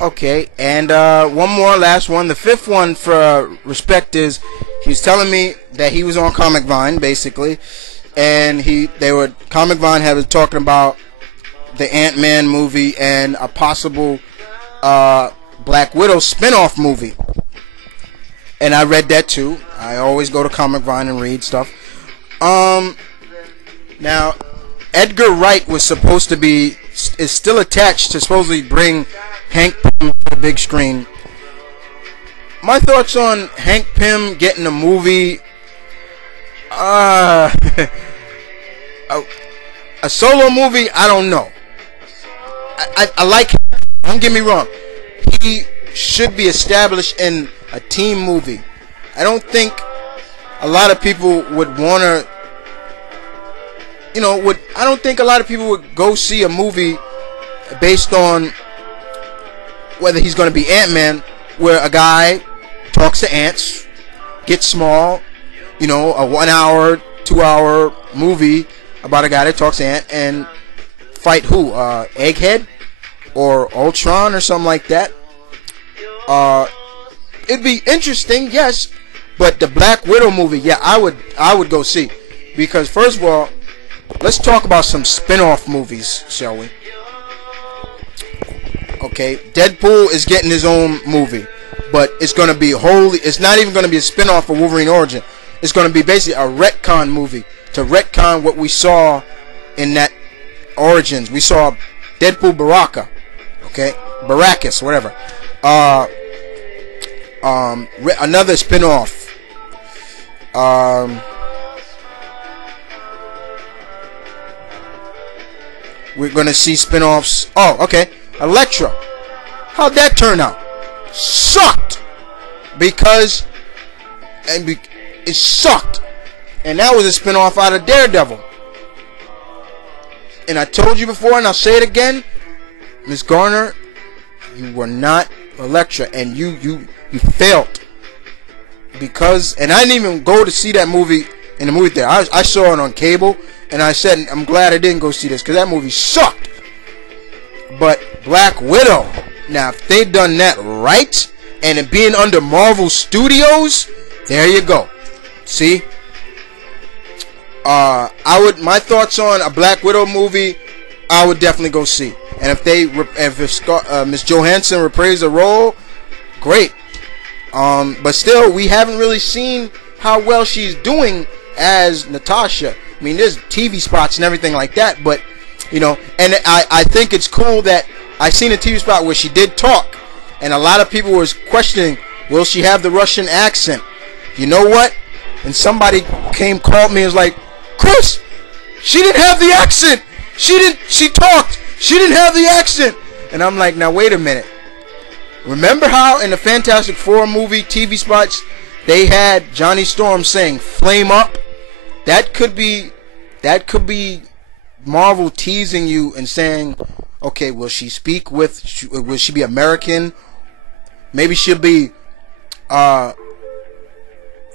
Okay, and one more, last one. The fifth one for respect is he was telling me that he was on Comic Vine basically, and Comic Vine was talking about the Ant-Man movie and a possible Black Widow spin-off movie. And I read that too. I always go to Comic Vine and read stuff. Now, Edgar Wright is still attached to supposedly bring Hank Pym to the big screen. My thoughts on Hank Pym getting a movie, a solo movie, I don't know. I like him. Don't get me wrong. He should be established in a team movie. I don't think a lot of people would want to, I don't think a lot of people would go see a movie based on whether he's going to be Ant-Man, where a guy talks to ants, gets small, a 1 hour, 2 hour movie about a guy that talks to ant and fight who? Egghead or Ultron or something like that. It'd be interesting, yes, but the Black Widow movie, yeah, I would go see, because first of all, let's talk about some spin-off movies, shall we? Okay, Deadpool is getting his own movie, but it's going to be it's not even going to be a spin-off of Wolverine Origin. It's going to be basically a retcon movie to retcon what we saw in that Origins. We saw Deadpool Baraka, okay, Baracus, whatever. Another spin-off. We're going to see spin-offs. Oh, okay. Elektra. How'd that turn out? Sucked. Because it sucked. And that was a spin-off out of Daredevil. And I told you before, and I'll say it again, Miss Garner, you were not Elektra, and you failed. And I didn't even go to see that movie in the movie theater. I saw it on cable, and I said, I'm glad I didn't go see this, because that movie sucked. But Black Widow, now if they'd done that right, and it being under Marvel Studios, there you go. See? My thoughts on a Black Widow movie, I would definitely go see. And if Miss Johansson reprised the role, great. But still, we haven't really seen how well she's doing as Natasha. I mean, there's TV spots and everything like that, but and I think it's cool that I seen a TV spot where she did talk, and a lot of people was questioning, will she have the Russian accent? You know what? And somebody called me and was like, Chris, she didn't have the accent. She talked. She didn't have the accent. And I'm like, now wait a minute. Remember how in the Fantastic Four movie TV spots they had Johnny Storm saying "flame up"? That could be Marvel teasing you and saying, okay, will she be American? Maybe she'll be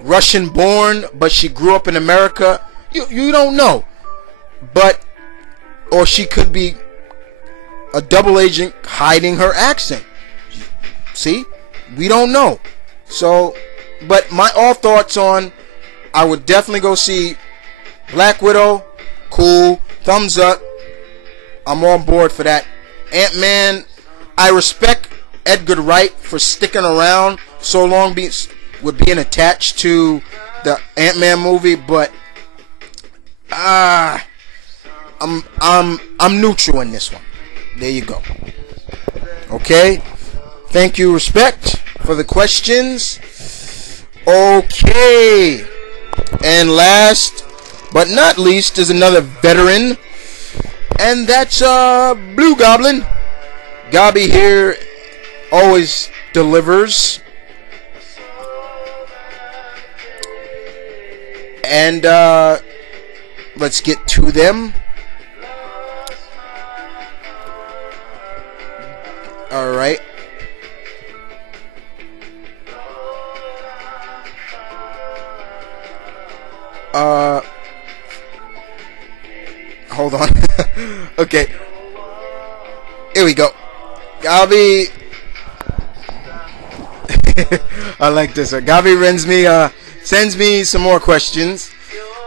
Russian born, but she grew up in America. You don't know. Or she could be a double agent hiding her accent. See? We don't know. So, but all thoughts on, I would definitely go see Black Widow. Cool. Thumbs up. I'm on board for that. Ant-Man, I respect Edgar Wright for sticking around so long with being attached to the Ant-Man movie, but I'm neutral in this one. There you go. Okay. Thank you, respect, for the questions. Okay. And last but not least is another veteran, and that's Blue Goblin. Gobby here always delivers. And let's get to them. All right. Hold on. Okay. Here we go. Gobby I like this. Gabi sends me some more questions.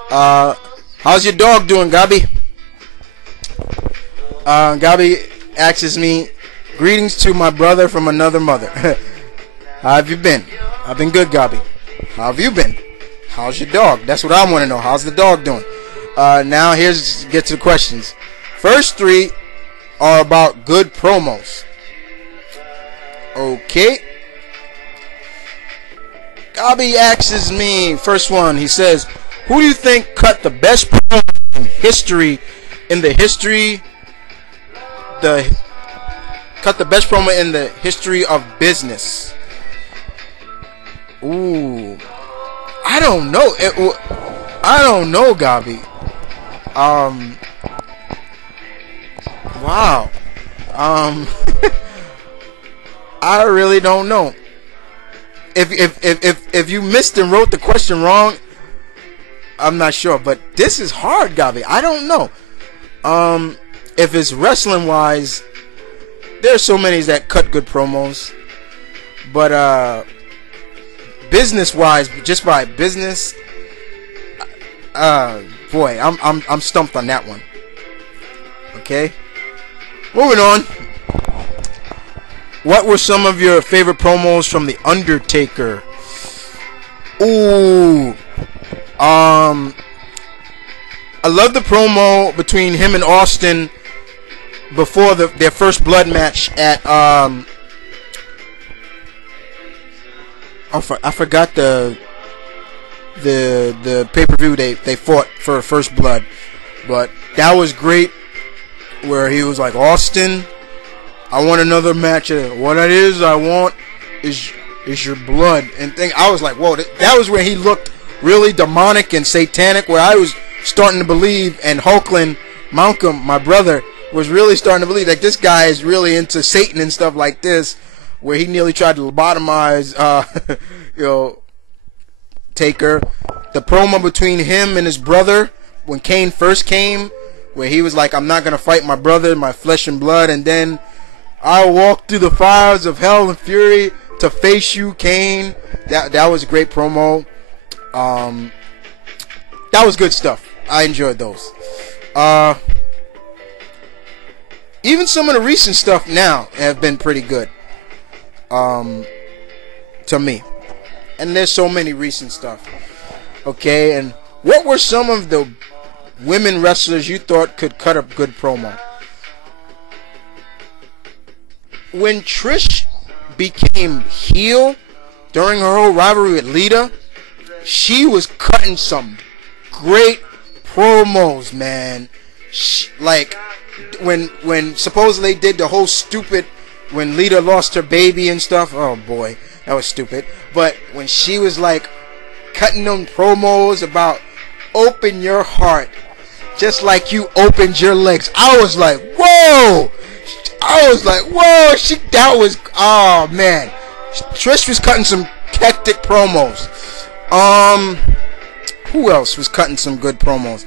How's your dog doing, Gabi? Gabi asks me, greetings to my brother from another mother. How have you been? I've been good, Gabi. How have you been? How's your dog? That's what I want to know. How's the dog doing? Now get to the questions. First three are about good promos. Okay. Gabi asks me, first one, he says, who do you think cut the best promo in history? Cut the best promo in the history of business. Ooh, I don't know. I don't know, Gabi. Wow. I really don't know. If you missed and wrote the question wrong, I'm not sure. But this is hard, Gabi. I don't know. If it's wrestling wise, there's so many that cut good promos. But business wise, just by business, boy, I'm stumped on that one. Okay. Moving on. What were some of your favorite promos from The Undertaker? Ooh. I love the promo between him and Austin before their first blood match at I forgot the pay-per-view they fought for first blood, but that was great. Where he was like, Austin, I want another match. What it is I want is your blood and thing. I was like, whoa, that was where he looked really demonic and satanic, where I was starting to believe, and Hulkland Malcolm, my brother, was really starting to believe that this guy is really into Satan and stuff like this, where he nearly tried to lobotomize Taker. The promo between him and his brother when Kane first came, where he was like, I'm not going to fight my brother, my flesh and blood, and then I'll walk through the fires of hell and fury to face you, Kane. That was a great promo. That was good stuff. I enjoyed those. Even some of the recent stuff now have been pretty good to me. And there's so many recent stuff. Okay, and what were some of the women wrestlers you thought could cut a good promo? When Trish became heel during her whole rivalry with Lita, she was cutting some great promos, man. Like when supposedly did the whole stupid when Lita lost her baby and stuff. Oh boy, that was stupid. But when she was like cutting them promos about open your heart just like you opened your legs, I was like, whoa! That was, oh man. Trish was cutting some hectic promos. Who else was cutting some good promos?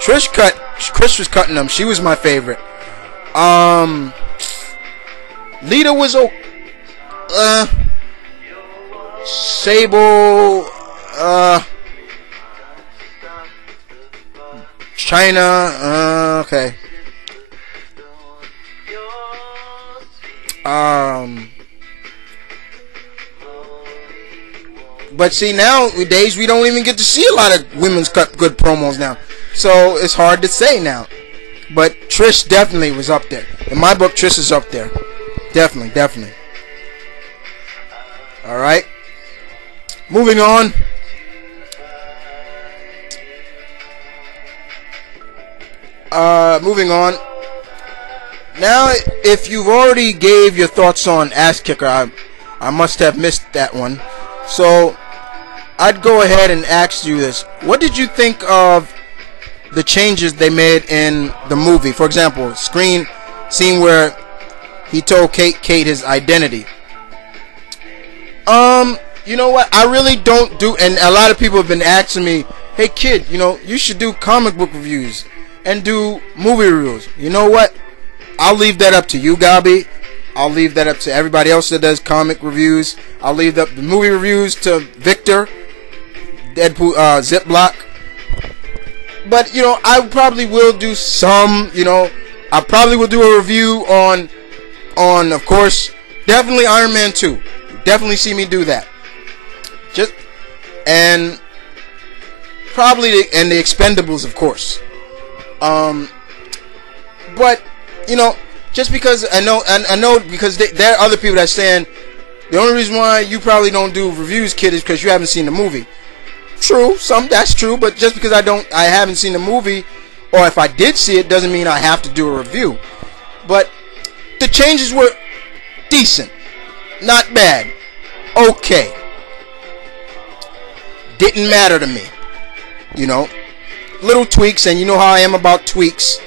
Trish was cutting them. She was my favorite. Lita was Sable, China, okay. But see, nowadays we don't even get to see a lot of women's cut good promos now, so it's hard to say now. But Trish definitely was up there. In my book, Trish is up there. Definitely. All right. Moving on. Now, if you've already gave your thoughts on Ass Kicker, I must have missed that one. So, I'd go ahead and ask you this. What did you think of the changes they made in the movie? For example, scene where he told Kate his identity. You know what? I really don't do, and a lot of people have been asking me, hey kid, you should do comic book reviews and do movie reviews. You know what? I'll leave that up to you, Gabi. I'll leave that up to everybody else that does comic reviews. I'll leave the movie reviews to Victor, Deadpool, Ziploc. But, you know, I probably will do some, you know, I probably will do a review on, of course, definitely Iron Man 2. Definitely see me do that. And probably the Expendables, of course. But, you know, just because I know because there are other people that saying the only reason why you probably don't do reviews, kid, is because you haven't seen the movie. True, that's true, but just because I haven't seen the movie, or if I did see it, doesn't mean I have to do a review. But the changes were decent, not bad, okay. Didn't matter to me, you know. Little tweaks, and you know how I am about tweaks.